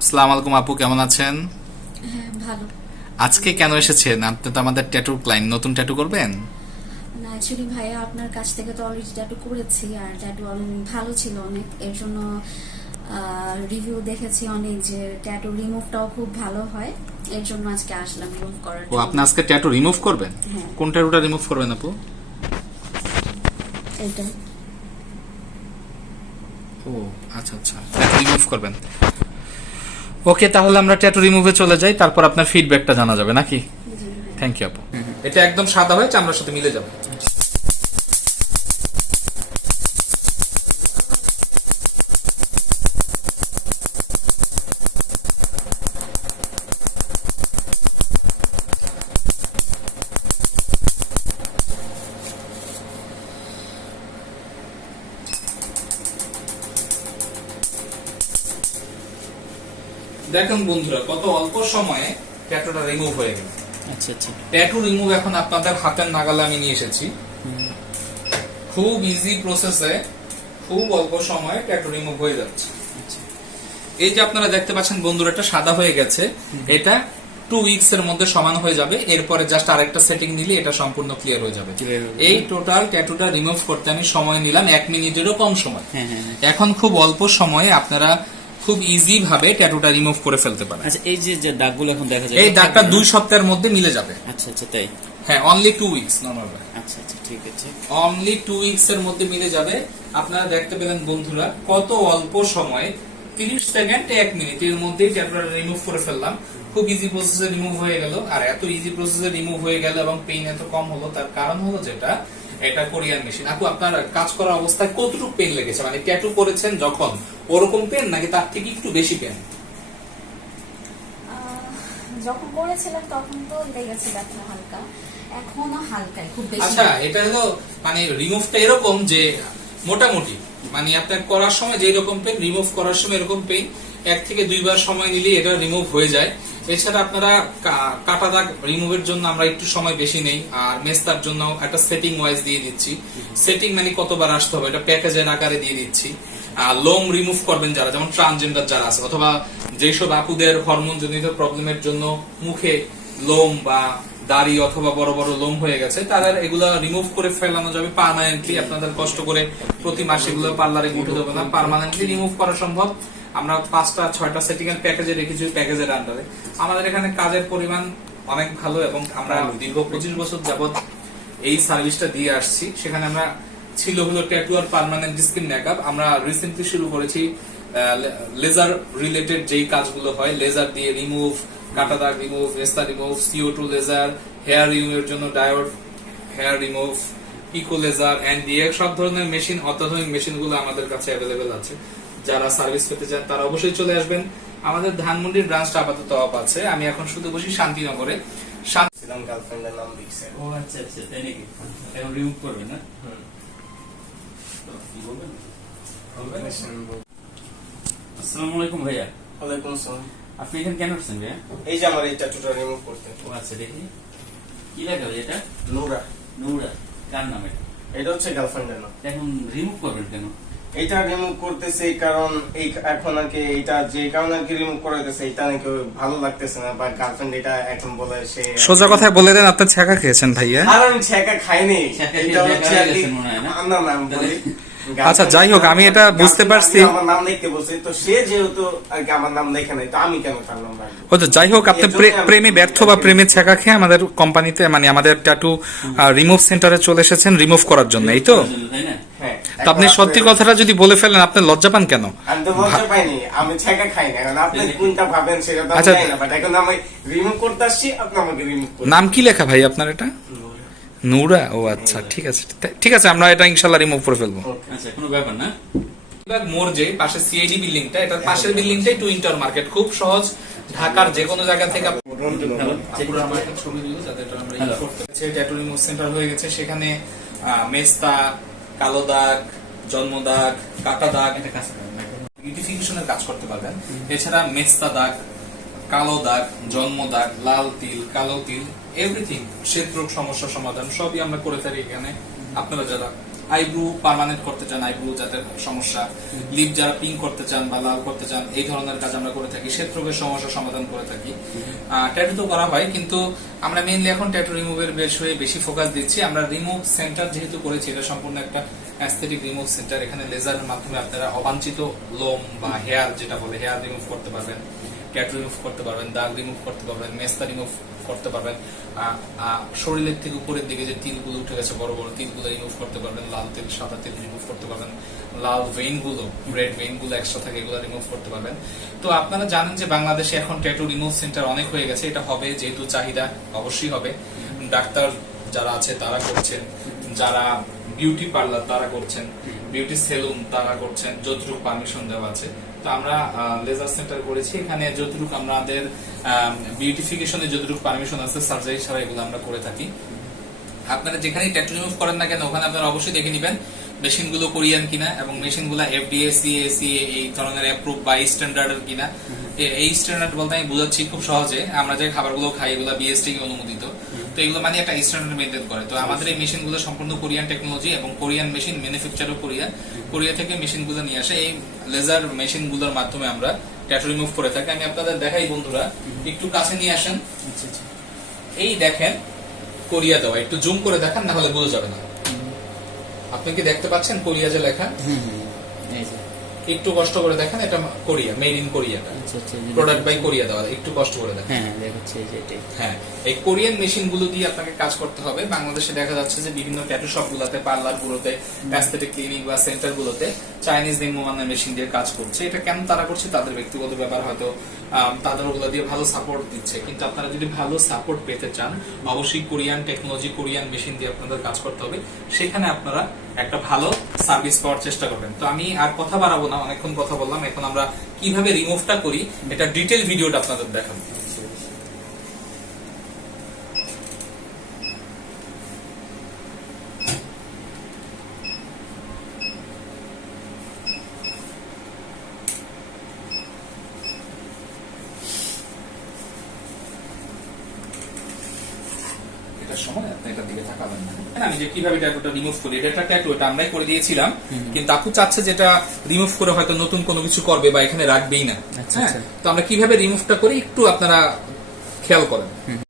আসসালামু আলাইকুম আপু, কেমন আছেন? হ্যাঁ, ভালো। আজকে কেন এসেছেন? আপনি তো আমাদের ট্যাটু ক্লায়েন্ট, নতুন ট্যাটু করবেন? না, অ্যাকচুয়ালি ভাইয়া আপনার কাছ থেকে তো অলরেডি ট্যাটু করেছি, আর ট্যাটু ভালো ছিল অনেক। এর জন্য রিভিউ দেখেছি অনেক যে ট্যাটু রিমুভটাও খুব ভালো হয়। এর জন্য আজকে আসলাম রিমুভ করার ও, জন্য। আপনি আজকে ট্যাটু রিমুভ করবেন? হ্যাঁ। কোন ট্যাটুটা রিমুভ করবেন আপু? এটা ও আচ্ছা আচ্ছা, ট্যাটু রিমুভ করবেন। ওকে, তাহলে আমরা ট্যাটু রিমুভে চলে যাই, তারপর আপনার ফিডব্যাকটা জানা যাবে নাকি? থ্যাংক ইউ আপু। এটা একদম সাদা হয়ে চামড়ার সাথে মিলে যাবে। দেখুন বন্ধুরা, কত অল্প সময়ে ট্যাটুটা রিমুভ হয়ে গেল। আচ্ছা আচ্ছা। ট্যাটু রিমুভ এখন আপনাদের হাতের নাগালে আমি নিয়ে এসেছি। খুব ইজি প্রসেসে খুব অল্প সময়ে ট্যাটু রিমুভ হয়ে যাচ্ছে। এই যে আপনারা দেখতে পাচ্ছেন বন্ধুরা, এটা সাদা হয়ে গেছে। এটা 2 উইকস এর মধ্যে সমান হয়ে যাবে। এরপরে জাস্ট আরেকটা সেটিং নিলে এটা সম্পূর্ণ ক্লিয়ার হয়ে যাবে। এই টোটাল ট্যাটুটা রিমুভ করতে আমি সময় নিলাম 1 মিনিটেরও কম সময়। এখন খুব অল্প সময়ে আপনারা খুব ইজি ভাবে ট্যাটুটা রিমুভ করে ফেলতে পারেন। আচ্ছা, এই যে দাগগুলো এখন দেখা যায়, এই দাগটা 2 সপ্তাহের মধ্যে মিলে যাবে। আচ্ছা আচ্ছা, তাই? হ্যাঁ, অনলি 2 উইকস নরমাল। আচ্ছা আচ্ছা, ঠিক আছে। অনলি 2 উইকস এর মধ্যে মিলে যাবে। আপনারা দেখতে পেলেন বন্ধুরা, কত অল্প সময়ে 30 সেকেন্ড 1 মিনিট এর মধ্যেই ট্যাটুটা রিমুভ করে ফেললাম। খুব ইজি প্রসেসে রিমুভ হয়ে গেল। আর এত ইজি প্রসেসে রিমুভ হয়ে গেল এবং পেইন এত কম হলো, তার কারণ হলো যেটা, এটা কোরিয়ান মেশিন। আপু, আপনার কাজ করার অবস্থায় কতটুকু পেইন লেগেছে? মানে ট্যাটু করেছেন যখন ওরকম পেইন, নাকি তার থেকে একটু বেশি পেইন? যখন করেছিলাম তখন তো লেগেছে ব্যথা হালকা, এখনো হালকা, খুব বেশি। আচ্ছা, এটা হলো মানে রিমুভটা এরকম যে মোটামুটি মানে আপনার করার সময় যে রকম পেইন, রিমুভ করার সময় এরকম পেইন 1 থেকে 2 বার সময় নিলে এটা রিমুভ হয়ে যায়। এছাড়া আপনারা কাটা দাগ রিমুভের জন্য আমরা একটু সময় বেশি নেই, আর মেস্তার জন্য একটা সেটিং ওয়াইজ দিয়ে দিচ্ছি। সেটিং মানে কতবার আসতে হবে এটা প্যাকেজের আকারে দিয়ে দিচ্ছি। লোম রিমুভ করবেন যারা, যেমন ট্রান্সজেন্ডার যারা আছে, অথবা যেসব আপুদের হরমোন জনিত প্রবলেমের জন্য মুখে লোম বা দাড়ি অথবা বড় বড় লোম হয়ে গেছে, তাদের এগুলা রিমুভ করে ফেলানো যাবে পার্মানেন্টলি। আপনাদের কষ্ট করে প্রতি মাসে এগুলো পার্লারে ঘুরতে দেবে না, পার্মানেন্টলি রিমুভ করা সম্ভব। আমরা 5টা-6টা সেটিং এর প্যাকেজে রেখেছি, প্যাকেজের আন্ডারে। আমাদের এখানে কাজের পরিমাণ অনেক ভালো এবং আমরা দীর্ঘ 25 বছর যাবত এই সার্ভিসটা দিয়ে আসছি। সেখানে আমরা ছিল হলো ট্যাটু আর পার্মানেন্ট স্কিন মেকআপ। আমরা রিসেন্টলি শুরু করেছি লেজার রিলেটেড যেই কাজগুলো হয়, লেজার দিয়ে রিমুভ, কাটা দাগ রিমুভ, রেস্তা রিমুভ, CO2 লেজার, হেয়ার রিমুভের জন্য diode hair remove, pico laser, NDX, সব ধরনের মেশিন, অত্যাধুনিক মেশিনগুলো আমাদের কাছে অ্যাভেলেবেল আছে। যারা সার্ভিস পেতে চান তারা অবশ্যই চলে আসবেন। আমাদের ধানমন্ডির ব্রাঞ্চটা আপাতত অফ আছে। আমি এখন শুধু বসি শান্তিনগরে। গার্লফ্রেন্ডের নাম লিখছে। ও আচ্ছা আচ্ছা, তাই নাকি? এখন রিমুভ করবে না? কি বলবেন? আসসালামু আলাইকুম ভাইয়া। ওয়ালাইকুম আসসালাম। আপনি এখানে কেন আসছেন ভাইয়া? এই যে আমার এই ট্যাটুটা রিমুভ করতে। ও আচ্ছা, দেখি কি লেখা ভাই এটা? নূরা। নূরা? কার নাম এটা? এটা হচ্ছে গার্লফ্রেন্ডের নাম। এখন রিমুভ করবেন কেন? এটা রিমুভ করতেছে কারণ এই এখন নাকি এটা যে কারণে নাকি রিমুভ করাইতেছে, এটা নাকি ভালো লাগতেছে না, বা গার্লফ্রেন্ড এটা এখন বলে সে সোজা কথায় বলে দেন, আপনি ছ্যাঁকা খেয়েছেন ভাইয়া। আর আমি ছেঁকা খাইনি। ছেঁকা এটা খেয়ে হচ্ছে বেকার আর কি গেছেন মনে হয় না? না না, আমি বলি আচ্ছা, যাই হোক, আমি এটা বুঝতে পারছি। আমার নাম লিখতে বলছে, তো সে যেহেতু আর কি আমার নাম লেখে নাই, তো আমি কেন তার নাম রাখবো? হয়তো, যাই হোক, আপনি প্রেমে ব্যর্থ বা প্রেমে ছ্যাঁকা খেয়ে আমাদের কোম্পানিতে, মানে আমাদের ট্যাটু রিমুভ সেন্টারে চলে এসেছেন রিমুভ করার জন্য, এই তো? তাই না? হ্যাঁ। তো আপনি সত্যি কথাটা যদি বলে ফেলেন, আপনি লজ্জা পান কেন? আমি তো লজ্জা পাইনি, আমি ছেঁকা খাই না। এখন আপনি কোনটা ভাবেন সেটা তো আমি আচ্ছা। জানি না, বাট এখন আমি রিমুভ করতে আসছি, আপনি আমাকে রিমুভ করুন। নাম কি লেখা ভাই আপনার এটা? নূরা? ও আচ্ছা, ঠিক আছে ঠিক আছে, আমরা এটা ইনশাল্লাহ রিমুভ করে ফেলবো। আচ্ছা, কোনো ব্যাপার না। মোর যে পাশে CID বিল্ডিংটা, এটার পাশের বিল্ডিংটাই টু ইন্টার মার্কেট। খুব সহজ, ঢাকার যে কোনো জায়গা থেকে ট্যাটু রিমুভ সেন্টার হয়ে গেছে। সেখানে মেস্তা, কালো দাগ, জন্ম দাগ, কাটা দাগ, বিউটিফিকেশনের কাজ করতে পারবেন। এছাড়া মেস্তা দাগ, কালো দাগ, জন্ম দাগ, লাল তিল, কালো তিল, এভরিথিং, শ্বেত রোগ সমস্যা সমাধান সবই আমরা করে থাকি এখানে। আপনারা যারা আইব্রু পার্মানেন্ট করতে চান, আইব্রু যাদের সমস্যা, লিপ যারা পিঙ্ক করতে চান বা লাল করতে চান, এই ধরনের কাজ আমরা করে থাকি, শ্বেত-রোগের সমস্যা সমাধান করে থাকি। ট্যাটু তো করা হয়, কিন্তু আমরা মেইনলি এখন ট্যাটু রিমুভের বেশি ফোকাস দিচ্ছি। আমরা রিমুভ সেন্টার যেহেতু করেছি, এটা সম্পূর্ণ একটা অ্যাস্থেটিক রিমুভ সেন্টার। এখানে লেজারের মাধ্যমে আপনারা অবাঞ্ছিত লোম বা হেয়ার, যেটা বলে হেয়ার রিমুভ করতে পারবেন, ট্যাটু রিমুভ করতে পারবেন, দাগ রিমুভ করতে পারবেন, মেস্তা রিমুভ করতে পারবেন, শরীরের থেকে উপরের দিকে যে তিলগুলো উঠে গেছে বড় বড় তিলগুলো রিমুভ করতে পারবেন, লাল তিল সাদা তিল রিমুভ করতে পারবেন, লাল ভেইন গুলো, রেড ভেইন গুলো এক্সট্রা থাকে, এগুলো রিমুভ করতে পারবেন। তো আপনারা জানেন যে বাংলাদেশে এখন ট্যাটু রিমুভ সেন্টার অনেক হয়ে গেছে। এটা হবে যেহেতু চাহিদা অবশ্যই হবে। ডাক্তার যারা আছে তারা করছেন, যারা বিউটি পার্লার তারা করছেন, বিউটি সেলুন তারা করছেন, যতটুকু পারমিশন দেওয়া আছে। তো আমরা লেজার সেন্টার করেছি, এখানে যতটুকু আমাদের বিউটিফিকেশনের যতটুকু পারমিশন আছে সার্জারি ছাড়া এগুলো আমরা করে থাকি। আপনারা যেখানেই ট্যাটু রিমুভ করেন না কেন, ওখানে আপনারা অবশ্যই দেখে নেবেন মেশিনগুলো কোরিয়ান কিনা এবং মেশিনগুলো এফডিএ, সিএসিএ এই ধরনের অ্যাপ্রুভ বা স্ট্যান্ডার্ডের কিনা। এই স্ট্যান্ডার্ড বলতে আমি বুঝাচ্ছি খুব সহজে, আমরা যে খাবারগুলো খাই এগুলো বিএসটি অনুমোদিত, তো এগুলো মানে একটা স্ট্যান্ডার্ড মেনটেন করে। তো আমাদের এই মেশিনগুলো সম্পূর্ণ কোরিয়ান টেকনোলজি এবং কোরিয়ান মেশিন ম্যানুফ্যাকচারও কোরিয়া থেকে মেশিনগুলো নিয়ে আসে। এই লেজার মেশিনগুলোর মাধ্যমে আমরা ট্যাটু রিমুভ করে থাকি। আমি আপনাদের দেখাই বন্ধুরা, একটু কাছে নিয়ে আসেন। এই দেখেন কোরিয়া দেওয়া, একটু জুম করে দেখান, না হলে বোঝা যাবে না। আপনি কি দেখতে পাচ্ছেন কোরিয়া যে লেখা? একটু কষ্ট করে দেখেন, এটা Korea, made in Korea, product by Korea দেওয়া, একটু কষ্ট করে দেখেন। হ্যাঁ, এই কোরিয়ান মেশিন গুলো দিয়ে আপনাকে কাজ করতে হবে। বাংলাদেশে দেখা যাচ্ছে যে বিভিন্ন ট্যাটু শপ গুলোতে, পার্লার গুলোতে, অ্যাস্থেটিক ক্লিনিক বা সেন্টার গুলোতে চাইনিজ নিম্নমানের মেশিন দিয়ে কাজ করছে। এটা কেন তারা করছে, তাদের ব্যক্তিগত ব্যাপার, হয়তো তাদের ওগুলো দিয়ে ভালো সাপোর্ট দিচ্ছে। কিন্তু আপনারা যদি ভালো সাপোর্ট পেতে চান, অবশ্যই কোরিয়ান টেকনোলজি, কোরিয়ান মেশিন দিয়ে আপনাদের কাজ করতে হবে। সেখানে আপনারা একটা ভালো সার্ভিস পাওয়ার চেষ্টা করবেন। তো আমি আর কথা বাড়াবো না, অনেকক্ষণ কথা বললাম। এখন আমরা কিভাবে রিমুভটা করি এটা ডিটেইল ভিডিওটা আপনাদের দেখাবো। সময় আপনি এটার দিকে তাকাবেন না। আমি যে কিভাবে ট্যাটুটা রিমুভ করি, এটা একটা ট্যাটু, এটা আমরাই করে দিয়েছিলাম, কিন্তু আপু চাচ্ছে যেটা রিমুভ করে হয়তো নতুন কোনো কিছু করবে বা এখানে রাখবেই না। তো আমরা কিভাবে রিমুভটা করি একটু আপনারা খেয়াল করেন।